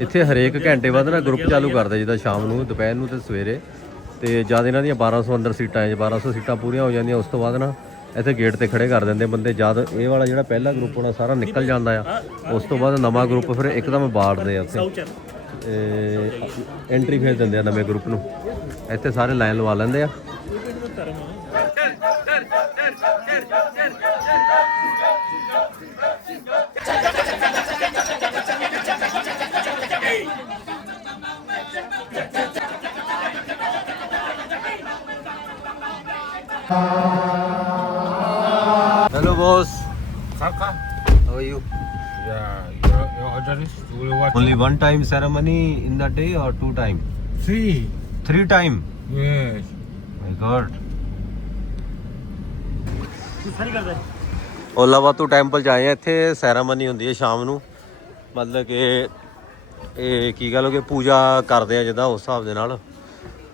ਇੱਥੇ ਹਰੇਕ ਘੰਟੇ ਬਾਅਦ ਨਾ ਗਰੁੱਪ ਚਾਲੂ ਕਰਦੇ ਜਿੱਦਾਂ ਸ਼ਾਮ ਨੂੰ, ਦੁਪਹਿਰ ਨੂੰ ਤੇ ਸਵੇਰੇ। ਤੇ ਜਦ ਇਹਨਾਂ ਦੀਆਂ 1200 ਅੰਦਰ ਸੀਟਾਂ ਹੈ 1200 ਸੀਟਾਂ ਪੂਰੀਆਂ ਹੋ ਜਾਂਦੀਆਂ, ਉਸ ਤੋਂ ਬਾਅਦ ਨਾ ਇੱਥੇ ਗੇਟ ਤੇ ਖੜੇ ਕਰ ਦਿੰਦੇ ਬੰਦੇ। ਜਦ ਇਹ ਵਾਲਾ ਜਿਹੜਾ ਪਹਿਲਾ ਗਰੁੱਪ ਹੋਣਾ, ਸਾਰਾ ਨਿਕਲ ਜਾਂਦਾ ਆ, ਉਸ ਤੋਂ ਬਾਅਦ ਨਵਾਂ ਗਰੁੱਪ ਫਿਰ ਇੱਕਦਮ ਬਾੜਦੇ ਆ ਉੱਥੇ। ਐਂਟਰੀ ਫੇਰ ਦਿੰਦੇ ਆ ਨਵੇਂ ਗਰੁੱਪ ਨੂੰ। ਇੱਥੇ ਸਾਰੇ ਲਾਈਨ ਲਵਾ ਲੈਂਦੇ ਆ। Order is you will watch Only one time ceremony in the day or two time? three. Three time. Yes. My God. Uluwatu temple ਚ ਆਏ ਆ ਇੱਥੇ ਸੈਰਾਮਨੀ ਹੁੰਦੀ ਹੈ ਸ਼ਾਮ ਨੂੰ ਮਤਲਬ ਕਿ ਇਹ ਕੀ ਕਹ ਲੋਗੇ ਪੂਜਾ ਕਰਦੇ ਆ ਜਿੱਦਾਂ ਉਸ ਹਿਸਾਬ ਦੇ ਨਾਲ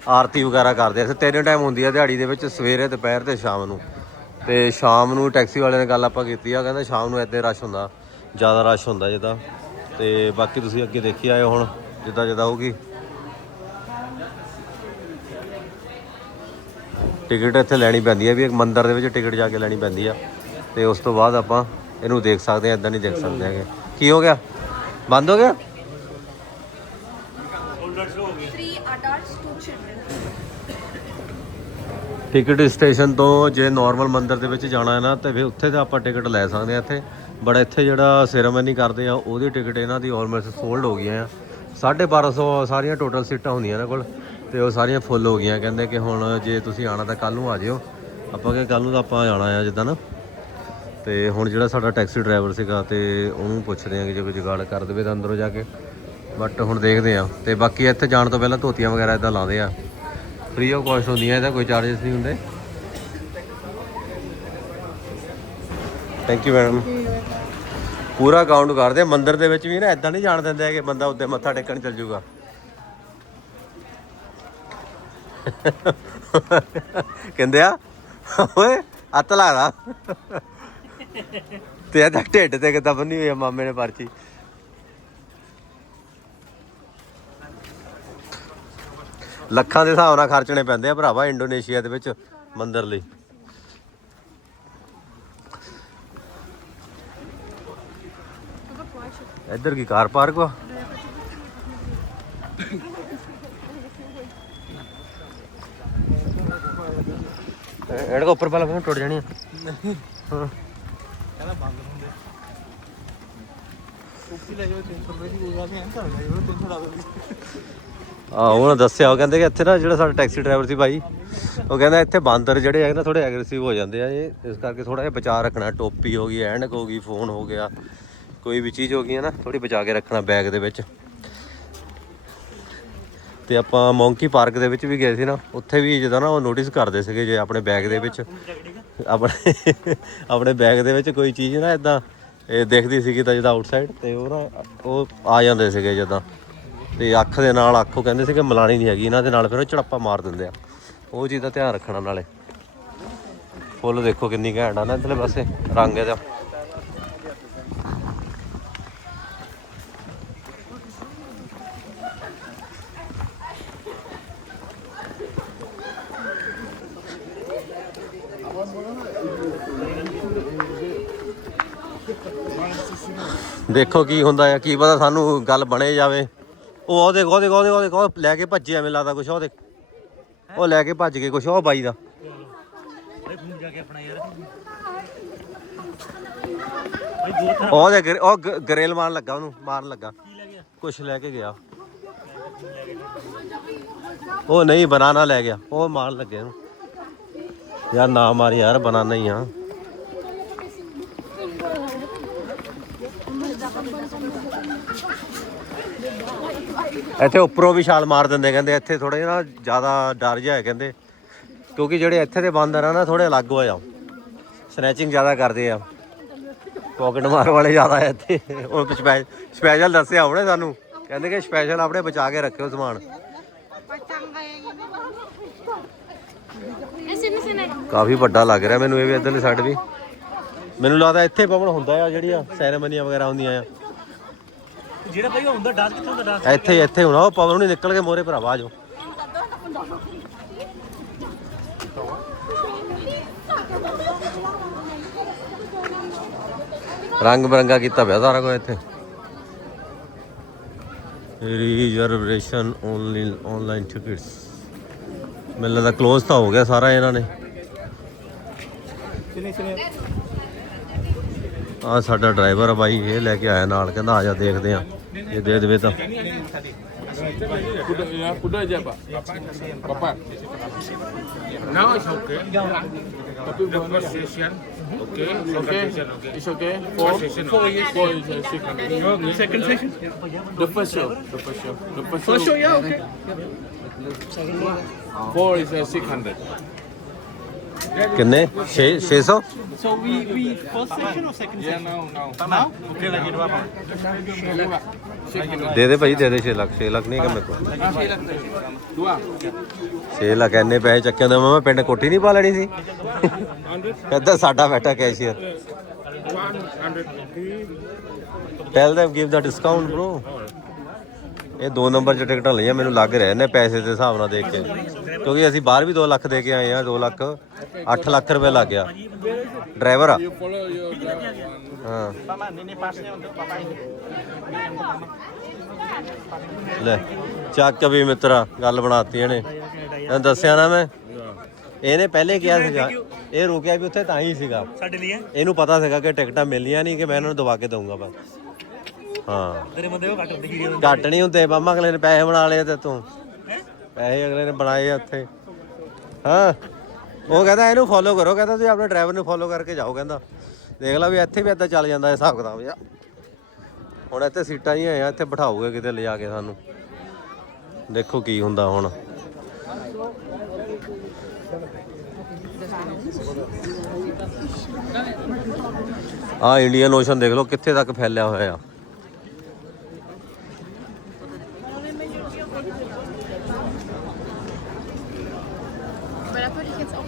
ਆਰਤੀ ਵਗੈਰਾ ਕਰਦੇ ਆ ਇੱਥੇ ਤਿੰਨ ਟਾਈਮ ਹੁੰਦੀ ਆ ਦਿਹਾੜੀ ਦੇ ਵਿੱਚ ਸਵੇਰੇ ਦੁਪਹਿਰ ਤੇ ਸ਼ਾਮ ਨੂੰ ਤੇ ਸ਼ਾਮ ਨੂੰ ਟੈਕਸੀ ਵਾਲੇ ਨੇ ਗੱਲ ਆਪਾਂ ਕੀਤੀ ਆ ਕਹਿੰਦਾ ਸ਼ਾਮ ਨੂੰ ਇੱਦਾਂ ਰਸ਼ ਹੁੰਦਾ ਜ਼ਿਆਦਾ ਰਸ਼ ਹੁੰਦਾ ਜਿੱਦਾਂ ਤੇ ਬਾਕੀ ਤੁਸੀਂ ਅੱਗੇ ਦੇਖੀ ਆਏ ਹੁਣ ਜਿੱਦਾਂ ਜਿੱਦਾਂ ਹੋਊਗੀ। ਟਿਕਟ ਇੱਥੇ ਲੈਣੀ ਪੈਂਦੀ ਹੈ ਵੀ ਇੱਕ ਮੰਦਿਰ ਦੇ ਵਿੱਚ ਟਿਕਟ ਜਾ ਕੇ ਲੈਣੀ ਪੈਂਦੀ ਆ। ਤੇ ਉਸ ਤੋਂ ਬਾਅਦ ਆਪਾਂ ਇਹਨੂੰ ਦੇਖ ਸਕਦੇ ਆ ਇਦਾਂ ਨਹੀਂ ਦੇਖ ਸਕਦੇ ਹੈਗੇ। ਕੀ ਹੋ ਗਿਆ? ਬੰਦ ਹੋ ਗਿਆ? three adults, two children. Ticket station ਤੋਂ ਜੇ ਨਾਰਮਲ ਮੰਦਿਰ ਦੇ ਵਿੱਚ ਜਾਣਾ ਹੈ ਨਾ ਤੇ ਫਿਰ ਉੱਥੇ ਤਾਂ ਆਪਾਂ ਟਿਕਟ ਲੈ ਸਕਦੇ ਆ ਇੱਥੇ। ਬਟ ਇੱਥੇ ਜਿਹੜਾ ਸੈਰੇਮਨੀ ਕਰਦੇ ਆ, ਉਹਦੀ ਟਿਕਟ ਇਹਨਾਂ ਦੀ ਆਲਮੋਸਟ ਸੋਲਡ ਹੋ ਗਈਆਂ ਆ। 1250 ਸਾਰੀਆਂ ਟੋਟਲ ਸੀਟਾਂ ਹੁੰਦੀਆਂ ਇਹਨਾਂ ਕੋਲ, ਤੇ ਉਹ ਸਾਰੀਆਂ ਫੁੱਲ ਹੋ ਗਈਆਂ। ਕਹਿੰਦੇ ਕਿ ਹੁਣ ਜੇ ਤੁਸੀਂ ਆਣਾ ਤਾਂ ਕੱਲ ਨੂੰ ਆ ਜਿਓ। ਆਪਾਂ ਕਿ ਕੱਲ ਨੂੰ ਤਾਂ ਆਪਾਂ ਜਾਣਾ ਆ ਜਿੱਦਾਂ ਨਾ। ਤੇ ਹੁਣ ਜਿਹੜਾ ਸਾਡਾ ਟੈਕਸੀ ਡਰਾਈਵਰ ਸੀਗਾ ਤੇ ਉਹਨੂੰ ਪੁੱਛਦੇ ਆ ਕਿ ਜੇ ਕੋਈ ਜੁਗਾੜ ਕਰ ਦੇਵੇ ਤਾਂ ਅੰਦਰੋਂ ਜਾ ਕੇ। ਬਟ ਹੁਣ ਦੇਖਦੇ ਆ। ਤੇ ਬਾਕੀ ਇੱਥੇ ਜਾਣ ਤੋਂ ਪਹਿਲਾਂ ਧੋਤੀਆਂ ਵਗੈਰਾ ਇਦਾਂ ਲਾਉਂਦੇ ਆ। ਫ੍ਰੀ ਆਫ ਕਾਸਟ ਹੁੰਦੀਆਂ, ਇਹਦਾ ਕੋਈ ਚਾਰजेस ਨਹੀਂ ਹੁੰਦੇ। ਥੈਂਕ ਯੂ ਮੈਡਮ ਪੂਰਾ ਕਾਊਂਟ ਕਰਦੇ ਮੰਦਿਰ ਦੇ ਵਿੱਚ ਵੀ ਨਾ ਇਦਾਂ ਨਹੀਂ ਜਾਣ ਦਿੰਦੇ ਕਿ ਬੰਦਾ ਉੱਤੇ ਮੱਥਾ ਟੇਕਣ ਚੱਲ ਜਾਊਗਾ ਕਹਿੰਦੇ ਆ, ਓਏ, ਅੱਤ ਲਾਦਾ ਤੇ ਇਹਦਾ ਢਿੱਡ ਤੇ ਕਿੱਦਾਂ ਬੰਨੀ ਹੋਈ ਆ ਮਾਮੇ ਨੇ ਪਰਚੀ। ਲੱਖਾਂ ਦੇ ਹਿਸਾਬ ਨਾਲ ਖਰਚਣੇ ਪੈਂਦੇ ਆ ਭਰਾਵਾ ਇੰਡੋਨੇਸ਼ੀਆ ਦੇ ਵਿੱਚ ਮੰਦਿਰ ਲਈ। ਇੱਧਰ ਕੀ ਕਾਰ ਪਾਰਕ ਵਾ? ਇਹਦੇ ਕੋ ਉੱਪਰ ਪਹਿਲਾਂ ਫਿਰ ਟੁੱਟ ਜਾਣੀ ਆ। ਉਹਨਾਂ ਦੱਸਿਆ ਉਹ ਕਹਿੰਦੇ ਕਿ ਇੱਥੇ ਨਾ ਜਿਹੜਾ ਸਾਡਾ ਟੈਕਸੀ ਡਰਾਈਵਰ ਸੀ ਭਾਈ ਉਹ ਕਹਿੰਦਾ ਇੱਥੇ ਬਾਂਦਰ ਜਿਹੜੇ ਹੈਗੇ ਨਾ ਥੋੜੇ ਐਗਰੈਸਿਵ ਹੋ ਜਾਂਦੇ ਆ ਇਹ ਇਸ ਕਰਕੇ ਥੋੜਾ ਜਿਹਾ ਬਚਾ ਰੱਖਣਾ ਟੋਪੀ ਹੋ ਗਈ ਐਨਕ ਹੋ ਗਈ ਫੋਨ ਹੋ ਗਿਆ। ਕੋਈ ਵੀ ਚੀਜ਼ ਹੋ ਗਈ ਹੈ ਨਾ ਥੋੜੀ ਬਚਾ ਕੇ ਰੱਖਣਾ ਬੈਗ ਦੇ ਵਿੱਚ। ਤੇ ਆਪਾਂ ਮੌਂਕੀ ਪਾਰਕ ਦੇ ਵਿੱਚ ਵੀ ਗਏ ਸੀ ਨਾ, ਉੱਥੇ ਵੀ ਜਦੋਂ ਨਾ ਉਹ ਨੋਟਿਸ ਕਰਦੇ ਸੀਗੇ ਜੇ ਆਪਣੇ ਬੈਗ ਦੇ ਵਿੱਚ ਆਪਣੇ ਆਪਣੇ ਬੈਗ ਦੇ ਵਿੱਚ ਕੋਈ ਚੀਜ਼ ਨਾ ਇਦਾਂ ਇਹ ਦੇਖਦੀ ਸੀਗੀ ਤਾਂ ਜਿਹਦਾ ਆਊਟਸਾਈਡ ਤੇ ਉਹ ਨਾ, ਉਹ ਆ ਜਾਂਦੇ ਸੀਗੇ ਜਦੋਂ। ਤੇ ਅੱਖ ਦੇ ਨਾਲ ਅੱਖੋਂ ਕਹਿੰਦੇ ਸੀਗੇ ਕਿ ਮਲਾਣੀ ਨਹੀਂ ਹੈਗੀ, ਇਹਨਾਂ ਦੇ ਨਾਲ ਫਿਰ ਉਹ ਝੜੱਪਾ ਮਾਰ ਦਿੰਦੇ ਆ। ਉਹ ਚੀਜ਼ ਦਾ ਧਿਆਨ ਰੱਖਣਾ ਨਾਲੇ। ਫੁੱਲ ਦੇਖੋ ਕਿੰਨੀ ਘੈਂਟ ਆ ਨਾ ਇਧਰਲੇ ਪਾਸੇ, ਰੰਗ ਇਹਦਾ। ਦੇਖੋ ਕੀ ਹੁੰਦਾ ਆ, ਕੀ ਪਤਾ ਸਾਨੂੰ ਗੱਲ ਬਣੇ ਜਾਵੇ। ਉਹ ਉਹਦੇ ਉਹਦੇ ਉਹਦੇ ਉਹਦੇ ਉਹ ਲੈ ਕੇ ਭੱਜੇ ਐਵੇਂ ਲੱਗਦਾ ਕੁਛ, ਉਹਦੇ ਉਹ ਲੈ ਕੇ ਭੱਜ ਗਏ ਕੁਛ, ਉਹ ਬਾਈ ਦਾ। ਉਹਦੇ ਗਰੇ- ਉਹ ਗ- ਗਰੇਲ ਮਾਰਨ ਲੱਗਾ ਉਹਨੂੰ, ਮਾਰਨ ਲੱਗਾ। ਕੁਛ ਲੈ ਕੇ ਗਿਆ। ਉਹ ਨਹੀਂ, ਬਨਾਨਾ ਲੈ ਗਿਆ। ਉਹ ਮਾਰਨ ਲੱਗੇ ਉਹਨੂੰ। ਯਾਰ ਨਾ ਮਾਰ ਯਾਰ, ਬਨਾਨਾ ਹੀ ਆ। ਇੱਥੇ ਉੱਪਰੋਂ ਵੀ ਛਾਲ ਮਾਰ ਦਿੰਦੇ ਕਹਿੰਦੇ, ਇੱਥੇ ਥੋੜੇ ਨਾ ਜ਼ਿਆਦਾ ਡਰ ਜਿਹਾ ਹੈ ਕਹਿੰਦੇ। ਕਿਉਂਕਿ ਜਿਹੜੇ ਇੱਥੇ ਦੇ ਬਾਂਦਰ ਆ ਨਾ ਥੋੜੇ ਅਲੱਗ ਹੋ ਜਾ ਸਨੈਚਿੰਗ ਜ਼ਿਆਦਾ ਕਰਦੇ ਆ। ਪੋਕਟ ਮਾਰ ਵਾਲੇ ਜ਼ਿਆਦਾ ਆ ਇੱਥੇ। ਉਹ ਸਪੈਸ਼ਲ ਦੱਸਿਆ ਉਹਨੇ ਸਾਨੂੰ। ਕਹਿੰਦੇ ਕਿ ਸਪੈਸ਼ਲ ਆਪਣੇ ਬਚਾ ਕੇ ਰੱਖਿਓ ਸਮਾਨ। ਕਾਫੀ ਵੱਡਾ ਲੱਗ ਰਿਹਾ ਮੈਨੂੰ ਇਹ ਵੀ ਇੱਧਰਲੀ ਸਾਈਡ ਵੀ। ਮੈਨੂੰ ਲੱਗਦਾ ਇੱਥੇ ਪਵਨ ਹੁੰਦਾ ਆ ਜਿਹੜੀਆਂ ਸੈਰੇਮਨੀਆਂ ਵਗੈਰਾ ਹੁੰਦੀਆਂ ਆ। ਜਿਹੜਾ ਭਾਈ ਹੁੰਦਾ ਡਾਸ ਕਿੱਥੋਂ ਦਾ ਡਾਸ ਇੱਥੇ ਹੀ- ਇੱਥੇ ਹੋਣਾ ਉਹ ਪਵਨ ਨਹੀਂ ਨਿਕਲ ਕੇ ਮੋਰੇ ਭਰਾਵਾ ਜੋ ਰੰਗ ਬਰੰਗਾ ਕੀਤਾ ਪਿਆ ਸਾਰਾ ਕੁਝ ਇੱਥੇ। ਰਿਜ਼ਰਵੇਸ਼ਨ ਓਨਲੀ ਆਨਲਾਈਨ ਟਿਕਟਸ ਮੈਨੂੰ ਲੱਗਦਾ ক্লোਜ਼ ਤਾਂ ਹੋ ਗਿਆ ਸਾਰਾ ਇਹਨਾਂ ਨੇ। ਆ ਸਾਡਾ ਡਰਾਈਵਰ ਆ ਬਾਈ ਇਹ ਲੈ ਕੇ ਆਇਆ ਨਾਲ ਕਹਿੰਦਾ ਆ ਜਾ ਦੇਖਦੇ ਆ। Itu ya betul. Kuda ya, kuda aja pak. Bapak. Now it's okay. Tapi bukan first session. Oke, oke, it's okay. Four, four years, four years. Second session. The first show, the first show, the first show. First show ya, oke. Four is uh, six hundred. ਕਿੰਨੇ 6 600 So we we first session or second session? Yeah, now now. Now? Okay, like it was. ਦੇ ਦੇ ਭਾਈ ਦੇ ਦੇ 6 ਲੱਖ 6 ਲੱਖ ਨਹੀਂ ਹੈਗਾ ਮੇਰੇ ਕੋਲ 6 ਲੱਖ ਦੁਆ 6 ਲੱਖ ਐਨੇ ਪੈਸੇ ਚੱਕਿਆ ਦਾ ਮੈਂ ਪਿੰਡ ਕੋਠੀ ਨਹੀਂ ਪਾ ਲੈਣੀ ਸੀ ਇੱਧਰ ਸਾਡਾ ਬੈਠਾ cashier 100 Tell them give the discount bro ਇਹ ਦੋ ਨੰਬਰ ਚ ਟਿਕਟਾਂ ਲਈਆਂ ਮੈਨੂੰ ਲੱਗ ਰਿਹਾ ਨੇ ਪੈਸੇ ਦੇ ਹਿਸਾਬ ਨਾਲ ਦੇਖ ਕੇ। ਕਿਉਂਕਿ ਅਸੀਂ ਬਾਹਰ ਵੀ 2 ਲੱਖ ਦੇ ਕੇ ਆਏ ਆ 2 ਲੱਖ 8 ਲੱਖ ਰੁਪਏ ਲੱਗ ਗਿਆ। ਡਰਾਈਵਰ ਆ. ਹਾਂ। ਲੈ ਚੱਕ ਵੀ ਮਿੱਤਰਾ ਗੱਲ ਬਣਾਤੀ ਇਹਨੇ। ਤੈਨੂੰ ਦੱਸਿਆ ਨਾ ਮੈਂ? ਇਹਨੇ ਪਹਿਲੇ ਕਿਹਾ ਸੀਗਾ ਇਹ ਰੁਕਿਆ ਵੀ ਉੱਥੇ ਤਾਂ ਹੀ ਸੀਗਾ। ਸਾਡੇ ਲਈ ਇਹਨੂੰ ਪਤਾ ਸੀਗਾ ਕਿ ਟਿਕਟਾਂ ਮਿਲਣੀਆਂ ਨਹੀਂ ਕਿ ਮੈਂ ਇਹਨਾਂ ਨੂੰ ਦਵਾ ਕੇ ਦਊਂਗਾ ਬਸ। ਹਾਂ। ਤੇਰੇ ਬੰਦੇ ਉਹ ਘੱਟ ਹੁੰਦੇ ਹੀਰੇ ਘੱਟ ਨਹੀਂ ਹੁੰਦੇ ਮਾਮਾ ਅਗਲੇ ਨੇ ਪੈਸੇ ਬਣਾ ਲਏ ਤੇ ਤੂੰ। ਪੈਸੇ ਅਗਲੇ ਨੇ ਬਣਾਏ ਆ ਉੱਥੇ। ਹਾਂ। ਉਹ ਕਹਿੰਦਾ ਇਹਨੂੰ ਫੋਲੋ ਕਰੋ ਕਹਿੰਦਾ ਤੁਸੀਂ ਆਪਣੇ ਡਰਾਈਵਰ ਨੂੰ ਫੋਲੋ ਕਰਕੇ ਜਾਓ ਕਹਿੰਦਾ। ਦੇਖ ਲਾ ਵੀ ਇੱਥੇ ਵੀ ਏਦਾਂ ਚੱਲ ਜਾਂਦਾ ਹਿਸਾਬ ਕਿਤਾਬ ਜਿਹਾ। ਹੁਣ ਇੱਥੇ ਸੀਟਾਂ ਹੀ ਆ ਇੱਥੇ ਬਿਠਾਓਗੇ ਕਿਤੇ ਲਿਜਾ ਕੇ ਸਾਨੂੰ। ਦੇਖੋ ਕੀ ਹੁੰਦਾ ਹੁਣ। ਆ ਇੰਡੀਅਨ ਓਸ਼ਨ ਦੇਖ ਲਓ ਕਿੱਥੇ ਤੱਕ ਫੈਲਿਆ ਹੋਇਆ ਆ। Da würde ich jetzt auch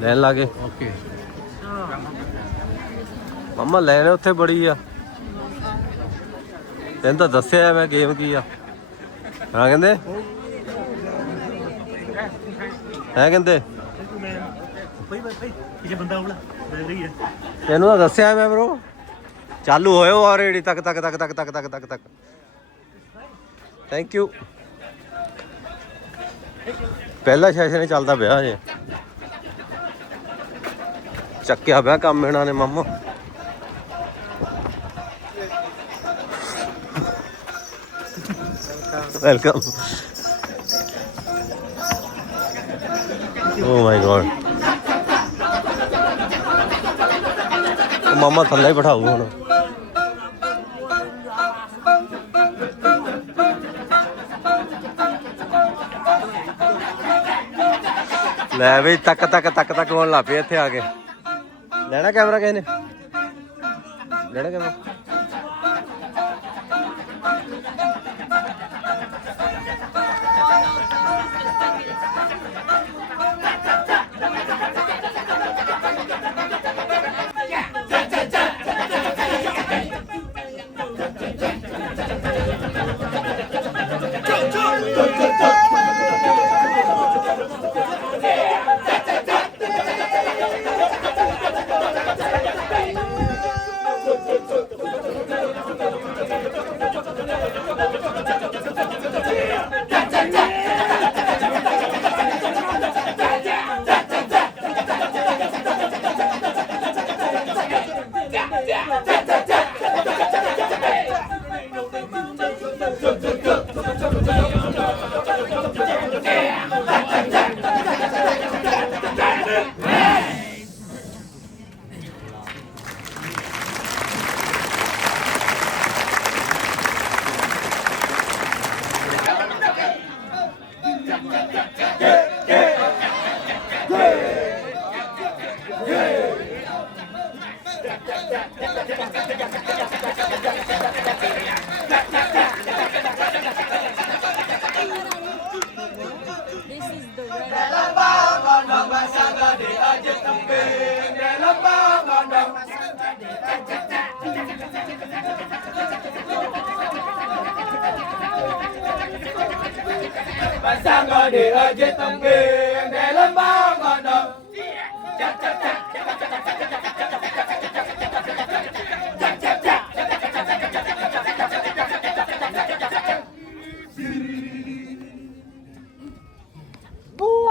ਲੈਣ ਲਾਗੇ Okay. ਮੰਮਾ ਲੈਣ ਉੱਥੇ ਬੜੀ ਆ ਤੈਨੂੰ ਤਾਂ ਦੱਸਿਆ ਮੈਂ ਗੇਮ ਕੀ ਆ। ਹਾਂ ਕਹਿੰਦੇ? ਹੈ ਕਹਿੰਦੇ? ਭਾਈ ਭਾਈ ਇਹ ਬੰਦਾ ਉਹਲਾ ਰਹੀ ਹੈ ਤੈਨੂੰ ਤਾਂ ਦੱਸਿਆ ਮੈਂ ਬ్రో ਚਾਲੂ ਹੋਇਓ ਆਲਰੇਡੀ ਤੱਕ ਤੱਕ ਤੱਕ ਤੱਕ ਤੱਕ ਤੱਕ ਤੱਕ ਤੱਕ। ਥੈਂਕ ਯੂ ਪਹਿਲਾ ਸੈਸ਼ਨ ਚੱਲਦਾ ਪਿਆ ਹਜੇ। ਚੱਕਿਆ ਪਿਆ ਕੰਮ ਇਹਨਾਂ ਨੇ ਮਾਮਾ। ਵੈਲਕਮ ਓ ਮਾਈ ਗॉड ਮਾਮਾ ਥੱਲੇ ਹੀ ਬਿਠਾਊ ਹੁਣ। ਲੈ ਵੀ ਤੱਕ ਤੱਕ ਤੱਕ ਤੱਕ ਹੋਣ ਲੱਗ ਪਏ ਇੱਥੇ ਆ ਕੇ। ਲੈਣਾ ਕੈਮਰਾ ਕਿਸੇ ਨੇ? ਲੈਣਾ camera?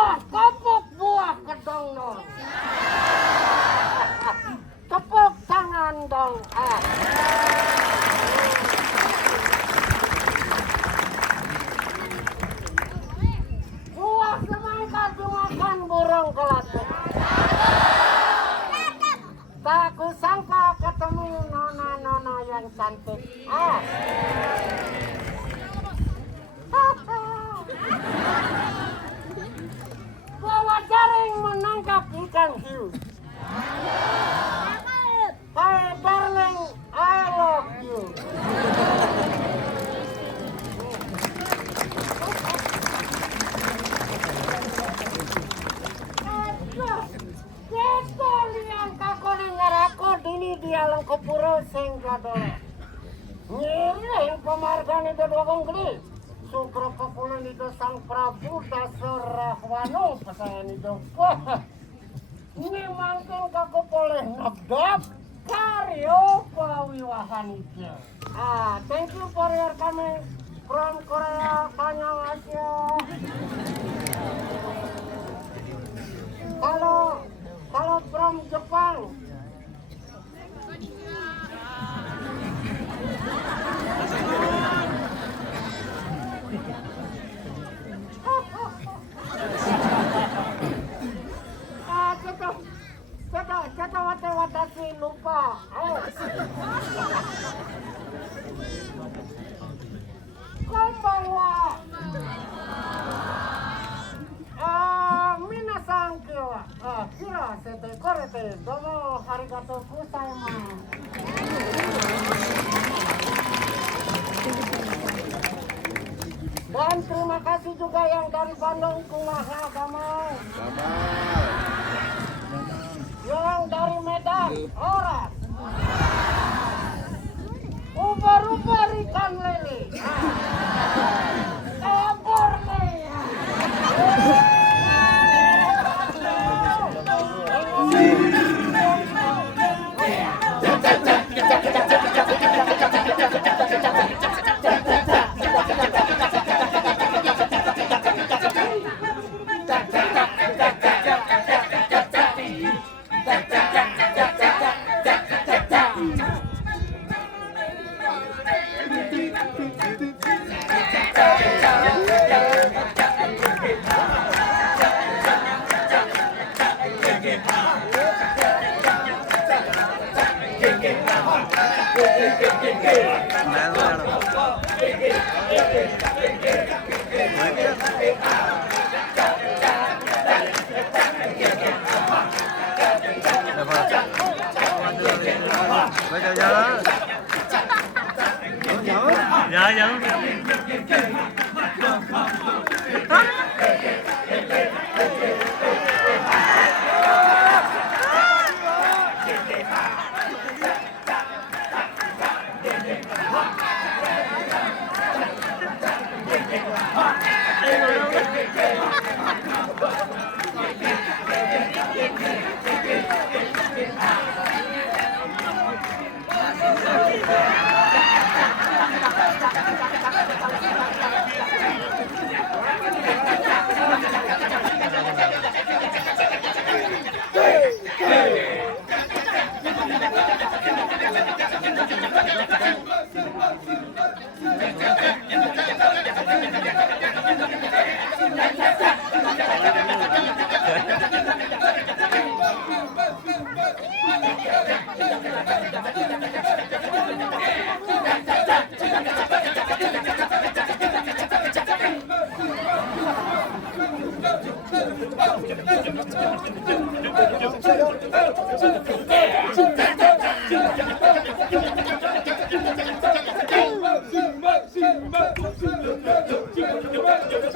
Buah kapok buah kedong dong. Tepuk tangan dong. Ah. Ini dialog kepura sing kadol. Nyileng itu dua kongkli. Sukro pakulan itu sang Prabu dasar Rahwano pasangan itu. Wah, ini mangking kaku boleh ngedap karyo pawiwahan itu. Ah, thank you for your coming from Korea, Kanyang Asia. Kalau kalau from Jepang, Ah. Dan terima kasih juga yang dari Bandung Kumaha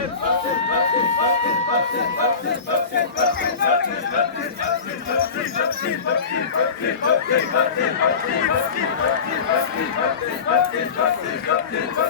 ਮਣੀ ਆ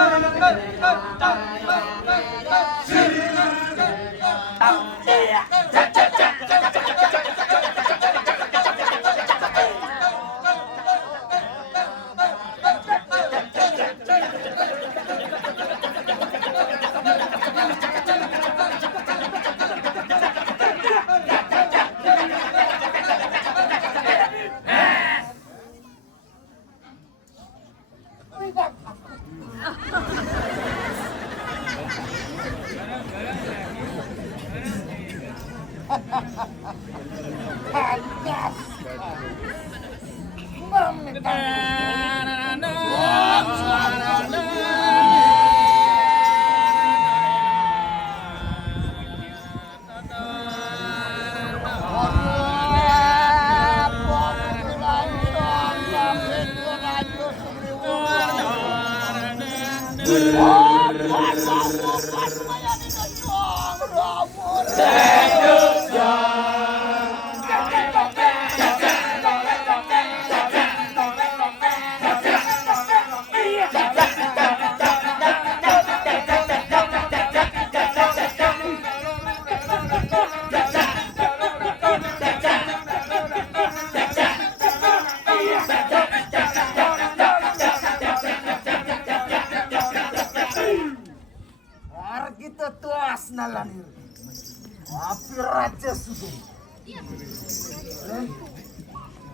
Bye.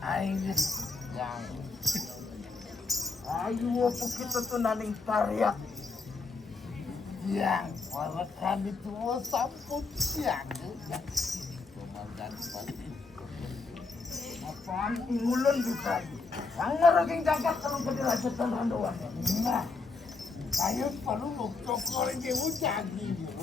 ayo yan. ayo po kita to naning. Yang para kami tua sampun siang, Tumagan pa. Apaan ingulon kita? Ang maraging dagat kalau pwede raja tananduan. Nah, perlu magkokor hindi mo jagi mo.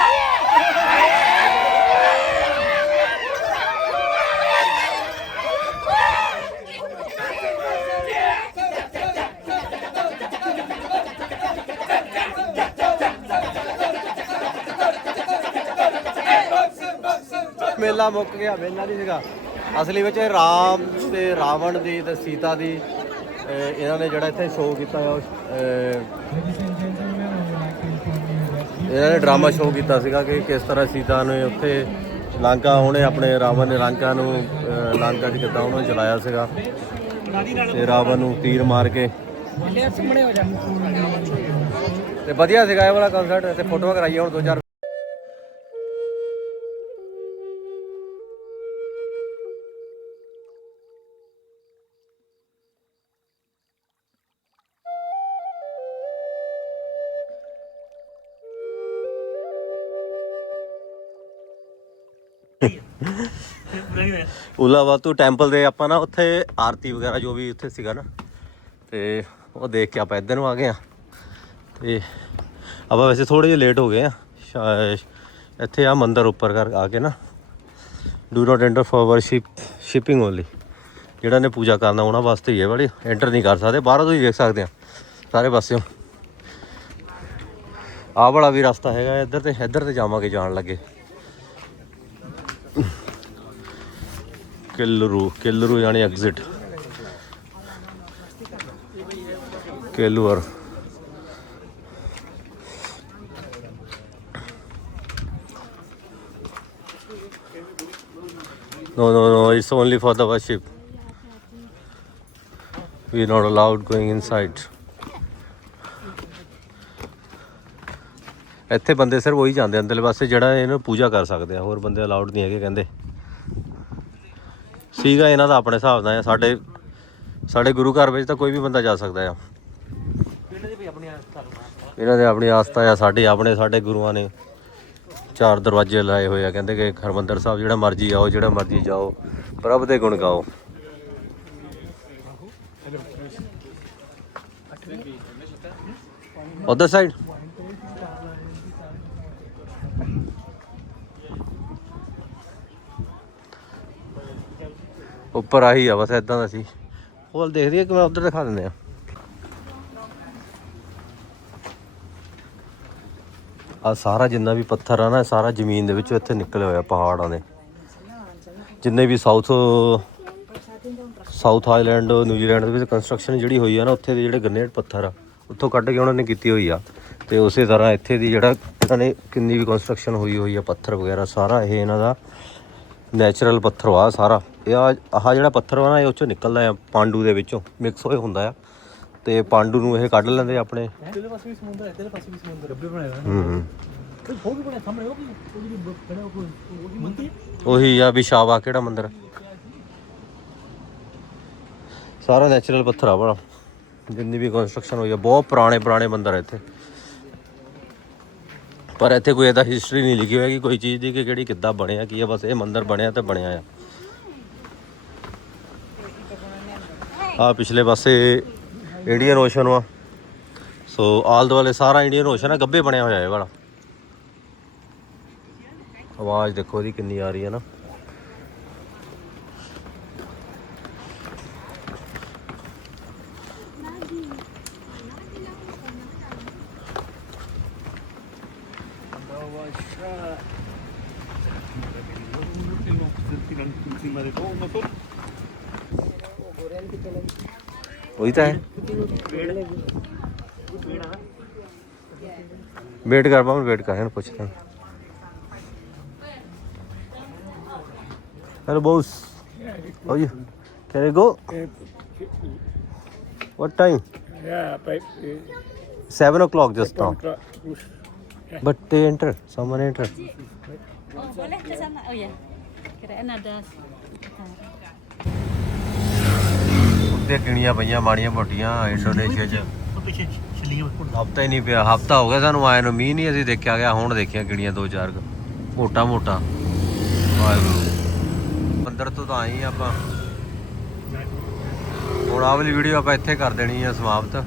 ਮੇਲਾ ਮੁੱਕ ਗਿਆ ਮੇਲਾ ਨਹੀਂ ਸੀਗਾ। ਅਸਲੀ ਵਿੱਚ ਰਾਮ ਤੇ ਰਾਵਣ ਦੀ ਤੇ ਸੀਤਾ ਦੀ ਇਹਨਾਂ ਨੇ ਜਿਹੜਾ ਇੱਥੇ ਸ਼ੋਅ ਕੀਤਾ ਆ ਇਹਨਾਂ ਨੇ ਡਰਾਮਾ ਸ਼ੋਅ ਕੀਤਾ ਸੀਗਾ ਕਿ ਕਿਸ ਤਰ੍ਹਾਂ ਸੀਤਾ ਨੇ ਉੱਥੇ ਲੰਕਾ ਉਹਨੇ ਆਪਣੇ ਰਾਵਣ ਨੇ ਲੰਕਾ ਨੂੰ ਲੰਕਾ 'ਚ ਕਿੱਦਾਂ ਉਹਨੂੰ ਜਲਾਇਆ ਸੀਗਾ ਤੇ ਰਾਵਣ ਨੂੰ ਤੀਰ ਮਾਰ ਕੇ। ਤੇ ਵਧੀਆ ਸੀਗਾ ਇਹ ਵਾਲਾ ਕਨਸਰਟ ਤੇ ਫੋਟੋਆਂ ਕਰਾਈਆਂ ਹੁਣ 2000 ਉਲਾਵਾ ਤੋਂ ਟੈਂਪਲ ਦੇ ਆਪਾਂ ਨਾ ਉੱਥੇ ਆਰਤੀ ਵਗੈਰਾ ਜੋ ਵੀ ਉੱਥੇ ਸੀਗਾ ਨਾ, ਤੇ ਉਹ ਦੇਖ ਕੇ ਆਪਾਂ ਇੱਧਰ ਨੂੰ ਆ ਗਏ ਆ ਤੇ ਆਪਾਂ ਵੈਸੇ ਥੋੜੇ ਜਿਹਾ ਲੇਟ ਹੋ ਗਏ ਆ ਇੱਥੇ ਆ ਮੰਦਰ ਉੱਪਰ ਕਰ ਆ ਕੇ ਨਾ। Do not enter for worship shipping only ਜਿਹੜਾ ਨੇ ਪੂਜਾ ਕਰਨਾ ਉਹਨਾਂ ਵਾਸਤੇ ਹੀ ਹੈ ਬੜੀ ਐਂਟਰ ਨਹੀਂ ਕਰ ਸਕਦੇ। ਬਾਹਰੋਂ ਤੁਸੀਂ ਵੇਖ ਸਕਦੇ ਆ ਸਾਰੇ ਪਾਸਿਓਂ। ਆ ਵਾਲਾ ਵੀ ਰਸਤਾ ਹੈਗਾ ਇੱਧਰ ਤੇ। ਇੱਧਰ ਤੇ ਜਾਵਾਂਗੇ ਜਾਣ ਲੱਗੇ। ਕਿਲਰੂ ਕਿਲਰੂ ਯਾਨੀ ਐਗਜ਼ਿਟ ਕਿਲੂਰ No, no, no, it's only for the worship. We are not allowed going inside. ਇੱਥੇ ਬੰਦੇ ਸਿਰਫ ਉਹੀ ਜਾਂਦੇ ਅੰਦਰਲੇ ਪਾਸੇ ਜਿਹੜਾ ਇਹਨੂੰ ਪੂਜਾ ਕਰ ਸਕਦੇ ਆ ਹੋਰ ਬੰਦੇ ਅਲਾਉਡ ਨਹੀਂ ਹੈਗੇ ਕਹਿੰਦੇ ਸੀਗਾ ਇਹਨਾਂ ਦਾ ਆਪਣੇ ਹਿਸਾਬ ਦਾ ਆ। ਸਾਡੇ ਸਾਡੇ ਗੁਰੂ ਘਰ ਵਿੱਚ ਤਾਂ ਕੋਈ ਵੀ ਬੰਦਾ ਜਾ ਸਕਦਾ ਆ। ਇਹਨਾਂ ਦੇ ਆਪਣੀ ਆਸਥਾ ਆ ਸਾਡੇ ਆਪਣੇ ਸਾਡੇ ਗੁਰੂਆਂ ਨੇ ਚਾਰ ਦਰਵਾਜ਼ੇ ਲਾਏ ਹੋਏ ਆ। ਕਹਿੰਦੇ ਕਿ ਹਰਮੰਦਰ ਸਾਹਿਬ ਜਿਹੜਾ ਮਰਜ਼ੀ ਆਓ ਜਿਹੜਾ ਮਰਜ਼ੀ ਜਾਓ ਪ੍ਰਭ ਦੇ ਗੁਣ ਗਾਓ। ਉਧਰ ਸਾਈਡ ਉੱਪਰ ਆਹੀ ਆ ਬਸ ਇਦਾਂ ਦਾ ਸੀ। ਹੋਰ ਦੇਖਦੀ ਆ ਕਿ ਮੈਂ ਉਧਰ ਦਿਖਾ ਦਿੰਦੇ ਆ। ਆ ਸਾਰਾ ਜਿੰਨਾ ਵੀ ਪੱਥਰ ਆ ਨਾ ਸਾਰਾ ਜ਼ਮੀਨ ਦੇ ਵਿੱਚੋਂ ਇੱਥੇ ਨਿਕਲੇ ਹੋਇਆ ਪਹਾੜਾਂ ਦੇ। ਜਿੰਨੇ ਵੀ south south island New Zealand ਦੇ ਵਿੱਚ ਕੰਸਟਰਕਸ਼ਨ ਜਿਹੜੀ ਹੋਈ ਆ ਨਾ ਉੱਥੇ ਦੇ ਜਿਹੜੇ ਗ੍ਰੇਨਾਈਟ ਪੱਥਰ ਆ ਉੱਥੋਂ ਕੱਢ ਕੇ ਉਹਨਾਂ ਨੇ ਕੀਤੀ ਹੋਈ ਆ। ਤੇ ਉਸੇ ਤਰ੍ਹਾਂ ਇੱਥੇ ਦੀ ਜਿਹੜਾ ਇਹਨਾਂ ਨੇ ਕਿੰਨੀ ਵੀ ਕੰਸਟਰਕਸ਼ਨ ਹੋਈ ਹੋਈ ਆ ਪੱਥਰ ਵਗੈਰਾ ਸਾਰਾ ਇਹ ਇਹਨਾਂ ਦਾ ਨੈਚੁਰਲ ਪੱਥਰ ਆ ਸਾਰਾ। ਇਹ ਆ ਆਹ ਜਿਹੜਾ ਪੱਥਰ ਵਾ ਨਾ ਇਹ ਉੱਚੋਂ ਨਿਕਲਦਾ ਆ ਪਾਂਡੂ ਦੇ ਵਿੱਚੋਂ। ਮਿਕਸ ਹੋਏ ਹੁੰਦਾ ਆ। ਤੇ ਪਾਂਡੂ ਨੂੰ ਇਹ ਕੱਢ ਲੈਂਦੇ ਆਪਣੇ। ਇਹਦੇ ਪਾਸੇ ਵੀ ਸਮੁੰਦਰ ਹੈ ਇਹਦੇ ਪਾਸੇ ਵੀ ਸਮੁੰਦਰ ਡੱਬੇ ਬਣਾਏ ਹੋਏ ਹੂੰ ਹੂੰ। ਨੇ ਉਹ ਵੀ ਬਣਿਆ ਸਾਹਮਣੇ ਉਹ ਵੀ ਉਹ ਵੀ ਬਣਾ ਕੋਈ ਉਹ ਵੀ ਮੰਦੀ ਉਹੀ ਆ ਵਿਸ਼ਾਵਾ ਕਿਹੜਾ ਮੰਦਿਰ? ਸਾਰਾ ਨੈਚੁਰਲ ਪੱਥਰ ਆ ਬੜਾ ਜਿੰਨੀ ਵੀ ਕੰਸਟਰਕਸ਼ਨ ਹੋਈ ਆ ਬਹੁਤ ਪੁਰਾਣੇ ਪੁਰਾਣੇ ਮੰਦਿਰ ਆ ਇੱਥੇ। ਪਰ ਇੱਥੇ ਕੋਈ ਇਹਦਾ ਹਿਸਟਰੀ ਨਹੀਂ ਲਿਖੀ ਹੋਈ ਕਿ ਕੋਈ ਚੀਜ਼ ਦੀ ਕਿ ਕਿਹੜੀ ਕਿੱਦਾਂ ਬਣਿਆ ਕੀ ਆ ਬਸ ਇਹ ਮੰਦਿਰ ਬਣਿਆ ਤੇ ਬਣਿਆ ਆ। ਆ ਪਿਛਲੇ ਪਾਸੇ ਇੰਡੀਅਨ ਓਸ਼ਨ ਵਾ। ਸੋ ਆਲ ਦੁਆਲੇ ਸਾਰਾ ਇੰਡੀਅਨ ਓਸ਼ਨ ਆ, ਗੱਬੇ ਬਣਿਆ ਹੋਇਆ ਇਹ ਵਾਲਾ। ਆਵਾਜ਼ ਦੇਖੋ ਇਹਦੀ ਕਿੰਨੀ ਆ ਰਹੀ ਹੈ ਨਾ। ਉਹੀ ਤਾਂ ਹੈ ਵੇਟ ਕਰ ਪਾਉਂ ਵੇਟ ਕਰ ਇਹਨੂੰ ਪੁੱਛਦਾ Hello, boss. How are you? Can I go? What time? Yeah, but uh, Seven o'clock just now. contract. But they enter. Someone enter. Oh, boleh ke sana? Oh ya. Kirain ada ਉੱਤੇ ਕਿਣੀਆਂ ਪਈਆਂ ਮਾੜੀਆਂ ਮੋਟੀਆਂ Indonesia 'ਚ। ਪਿੱਛੇ ਛੱਲੀਆਂ ਹਫਤਾ ਹੀ ਨਹੀਂ ਪਿਆ, ਹਫਤਾ ਹੋ ਗਿਆ ਸਾਨੂੰ ਆਏ ਨੂੰ, ਮੀਂਹ ਨਹੀਂ ਅਸੀਂ ਦੇਖਿਆ ਗਿਆ, ਹੁਣ ਦੇਖਿਆ ਕਿਣੀਆਂ ਦੋ ਚਾਰ ਕੁ। ਮੋਟਾ ਮੋਟਾ। ਵਾਹਿਗੁਰੂ। ਮੰਦਰ ਤੋਂ ਤਾਂ ਆਏ ਆਪਾਂ। ਹੁਣ ਆਹ ਵਾਲੀ ਵੀਡੀਓ ਆਪਾਂ ਇੱਥੇ ਕਰ ਦੇਣੀ ਆ ਸਮਾਪਤ।